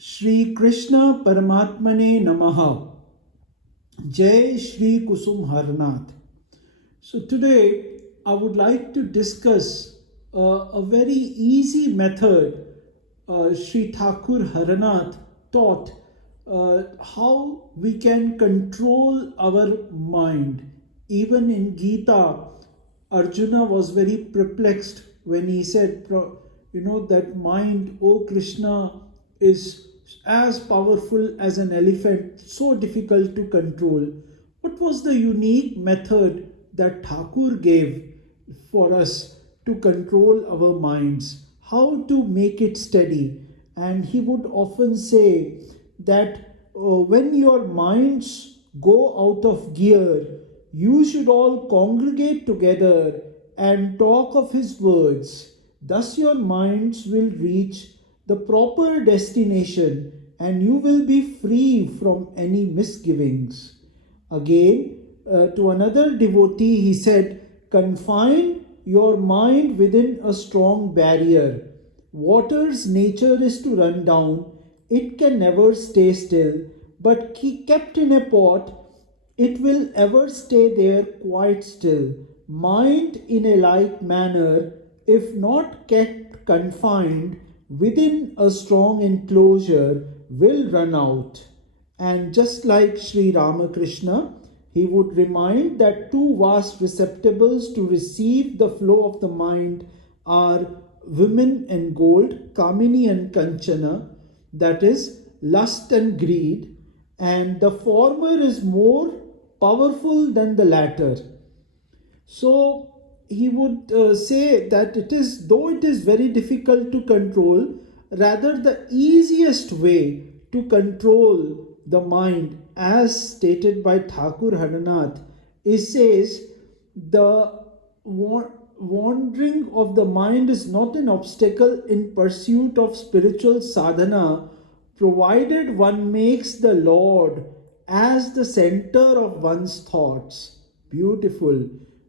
Shri Krishna Paramatmane Namaha. Jai Shri Kusum Haranath. So today I would like to discuss a very easy method Shri Thakur Haranath taught how we can control our mind. Even in Gita, Arjuna was very perplexed when he said, that mind, O Krishna, is as powerful as an elephant, so difficult to control. What was the unique method that Thakur gave for us to control our minds? How to make it steady? And he would often say that when your minds go out of gear, you should all congregate together and talk of his words. Thus, your minds will reach the proper destination and you will be free from any misgivings. Again, to another devotee, he said, confine your mind within a strong barrier. Water's nature is to run down, it can never stay still, but kept in a pot, it will ever stay there quite still. Mind in a like manner, if not kept confined within a strong enclosure, will run out. And just like Sri Ramakrishna, he would remind that two vast receptacles to receive the flow of the mind are women and gold, Kamini and Kanchana, that is, lust and greed, and the former is more powerful than the latter. So he would say that though it is very difficult to control, rather the easiest way to control the mind, as stated by Thakur Haranath, is says the wandering of the mind is not an obstacle in pursuit of spiritual sadhana, provided one makes the Lord as the center of one's thoughts. Beautiful.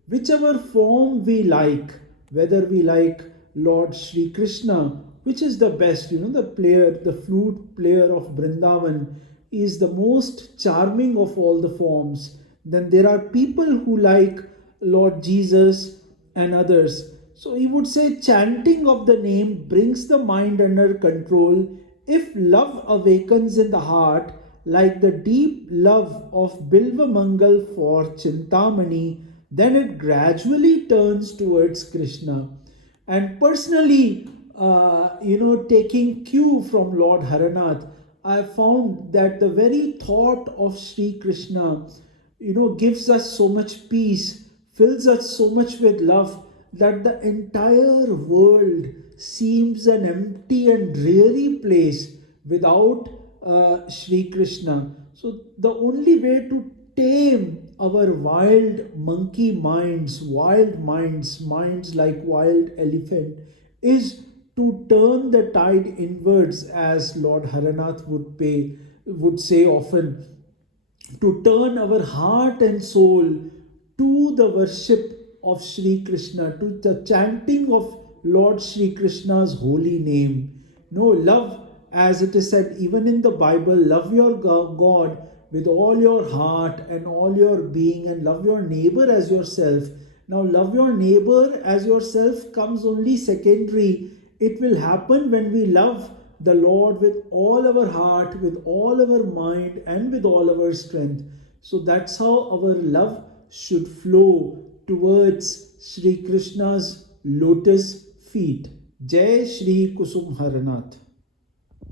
Whichever form we like, whether we like Lord Sri Krishna, which is the best, the flute player of Vrindavan is the most charming of all the forms. Then there are people who like Lord Jesus and others. So he would say chanting of the name brings the mind under control. If love awakens in the heart, like the deep love of Bilva Mangal for Chintamani, then it gradually turns towards Krishna. And personally, taking cue from Lord Haranath, I found that the very thought of Sri Krishna, gives us so much peace, fills us so much with love, that the entire world seems an empty and dreary place without Sri Krishna. So the only way to tame our wild monkey minds, minds like wild elephant, is to turn the tide inwards, as Lord Haranath would say often, to turn our heart and soul to the worship of Sri Krishna, to the chanting of Lord Sri Krishna's holy name. No, love, as it is said even in the Bible, love your God with all your heart and all your being, and love your neighbor as yourself. Now, love your neighbor as yourself comes only secondary. It will happen when we love the Lord with all our heart, with all our mind, and with all our strength. So that's how our love should flow towards Sri Krishna's lotus feet. Jai Shri Kusum Haranath.